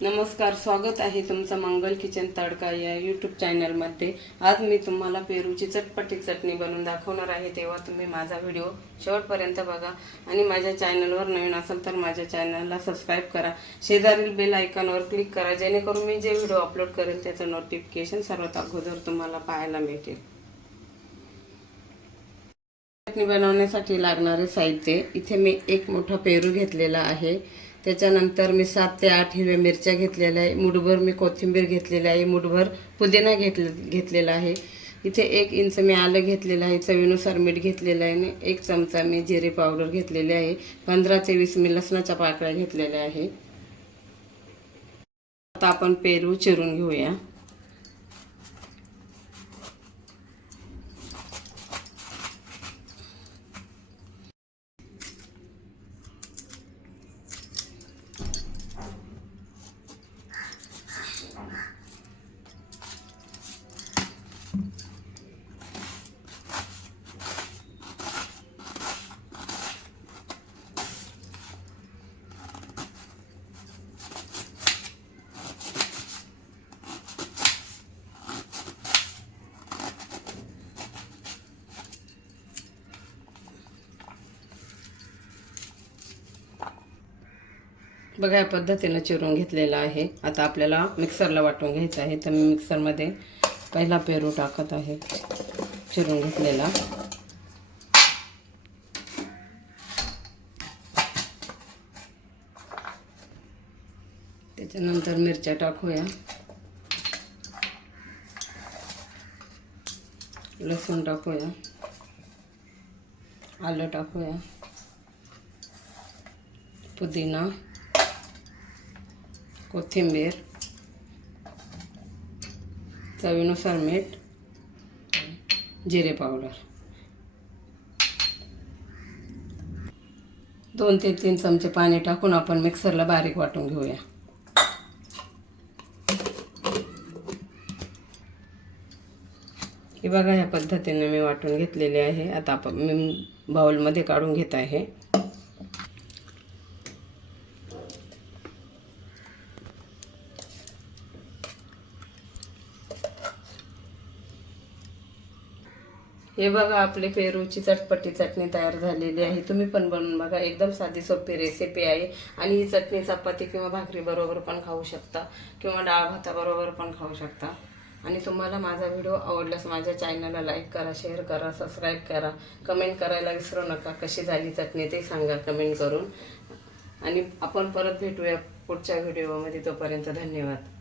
नमस्कार, स्वागत आहे तुमचं मंगल किचन तडका या यूट्यूब चॅनलमध्ये। आज मी तुम्हाला पेरूची चटपटी चटणी बनवून दाखवणार आहे, तेव्हा तुम्ही माझा व्हिडिओ शेवटपर्यंत बघा आणि माझ्या चॅनलवर नवीन असाल तर माझ्या चॅनलला सबस्क्राईब करा, शेजारील बेल आयकॉनवर क्लिक करा, जेणेकरून मी जे व्हिडिओ अपलोड करेल त्याचं नोटिफिकेशन सर्वात अगोदर तुम्हाला पाहायला मिळेल। चटणी बनवण्यासाठी लागणारे साहित्य इथे मी एक मोठा पेरू घेतलेला आहे, त्याच्यानंतर मी 7 ते 8 हिरव्या मिरच्या घेतलेल्या आहे, मुठभर मी कोथिंबीर घेतलेली आहे, मुठभर पुदिना घेतलेला आहे। इथे 1 इंच मी आलं घेतलेलं आहे, चवीनुसार मीठ घेतलेलं आहे आणि 1 चमचा मी जिरे पावडर घेतलेली आहे, 15 ते 20 मी लसणाच्या पाकळ्या घेतलेल्या आहे। आता आपण पेरू चिरून घेऊया। बघा या पद्धतीने चिरून घेतलेला आहे। आता आपल्याला मिक्सरला वाटून घ्यायचं आहे, तर मी मिक्सरमध्ये पहिला पेरू टाकत आहे चिरून घेतलेला। त्याच्यानंतर मिरच्या टाकूया, लसूण टाकूया, आलं टाकूया, पुदिना, कोथिंबीर, चवीनुसार मीठ, जिरे पावडर, 2 ते 3 चमचे पाणी टाकून आपण मिक्सरला बारीक वाटून घेऊया। हे बघा या पद्धतीने मी वाटून घेतलेले आहे। आता आपण मी बाउलमध्ये काढून घेत आहे। हे बघा आपली पेरूची चटपटी चटणी तयार झालेली आहे। तुम्ही पण बनवून बघा, एकदम साधी सोपी रेसिपी आहे आणि ही चटणी चपाती किंवा भाकरी बरोबर पण खाऊ शकता किंवा डाळ भाताबरोबर पण खाऊ शकता। आणि तुम्हाला माझा व्हिडिओ आवडल्यास माझ्या चॅनलला लाईक करा, शेअर करा, सबस्क्राईब करा, कमेंट करायला विसरू नका। कशी झाली चटणी ते सांगा कमेंट करून, आणि आपण परत भेटूया पुढच्या व्हिडिओमध्ये। तोपर्यंत धन्यवाद।